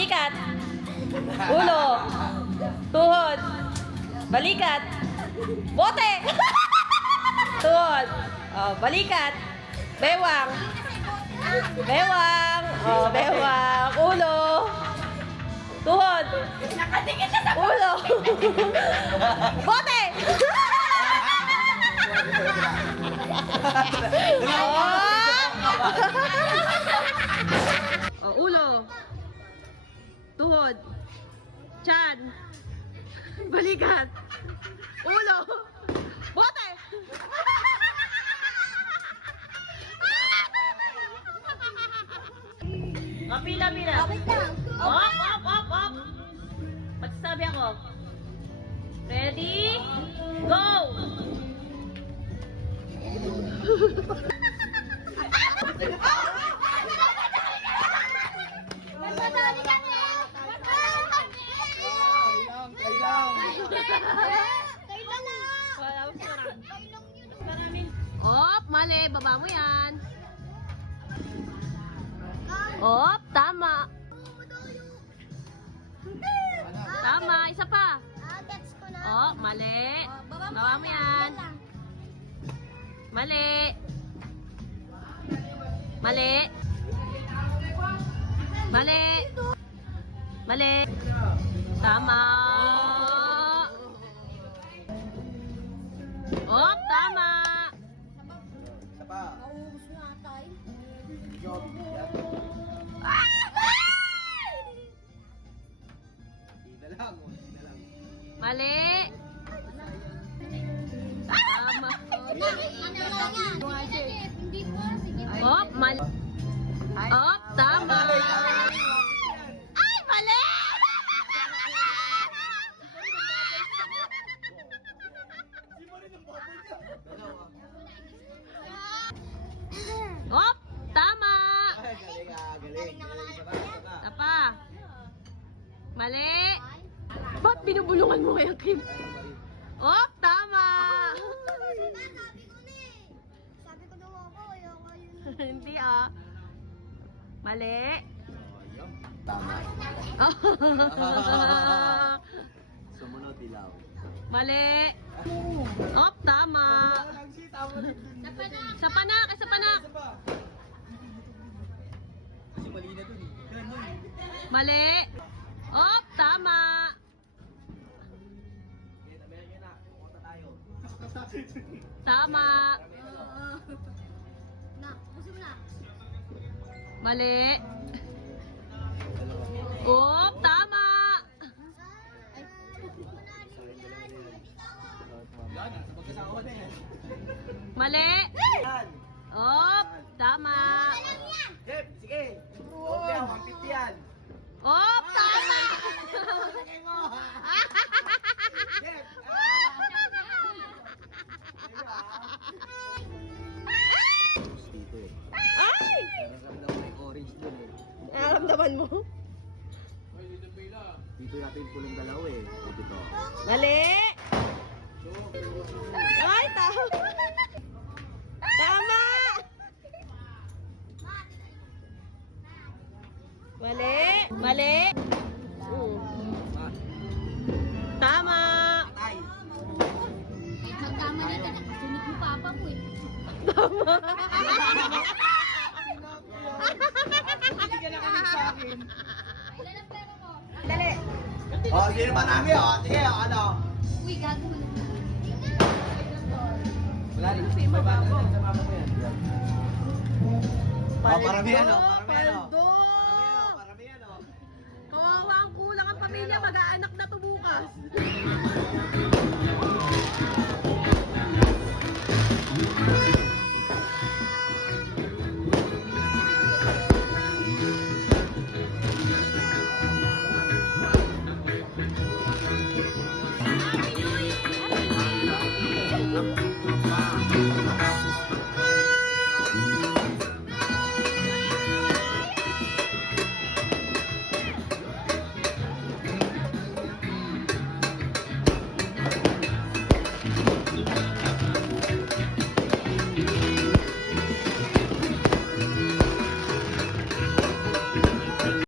Balikat. Ulo. Tuhod. Balikat. Bote. Tuhod. Oh, balikat. Bewang. Bewang. Oh, bewang. Ulo. Tuhod. Ulo. Bote. Oh, ulo. Tuhod. Tiyan. Balikat. Ulo. Bote. Oh, pila. Op. Magsasabi ako. Ready? Go! Op, mali. Baba mo yan. Op, tama. Tama, isa pa. Oh, mali. Baba mo yan. Mali. Mali. Mali. Mali. Tama. Oh, tama. Mali. Tama. Oh, mali. Oh, tama. Ay, mali. Oh, tama. Galing. Tapa. Mali. Ba't binubulungan mo kaya, Kim? Oh, tama. Sabi ko daw ako, ayoko yun. Hindi ah. Mali. Tama. Oh. Sumunod dilaw. Mali. Oh, tama. Sa panak. Kasi mali na dun. Mali. Oh, tama. Tama. Na, gusto mo na. Mali. Oh, tama. Mali. Oh, tama. Jeff, sige. Okay, 150 yan. Oh, tama. Lagay mo. Jeff. Dito eh. Ay! Nararamdaman ko yung orange dun eh. Nararamdaman mo? Dito natin yung pulong dalaw eh. Dito. Mali. Ay, tama. Tama. Mali. Tama. Ay. Kahit magkamali ka na, kasunod mo papa ko eh. Hindi ka nakinig sa akin. Ilan ang pera mo? Dali. Oh, sino ba namin oh? Sige, oh, ano? Uy, gagawin. Wala rin. May bata din sa mama mo yan. Oh, paramihan oh. Paldo. Paramihan oh. Kawawa ang kulang ang pamilya. Mag-aanak na to bukas. Ang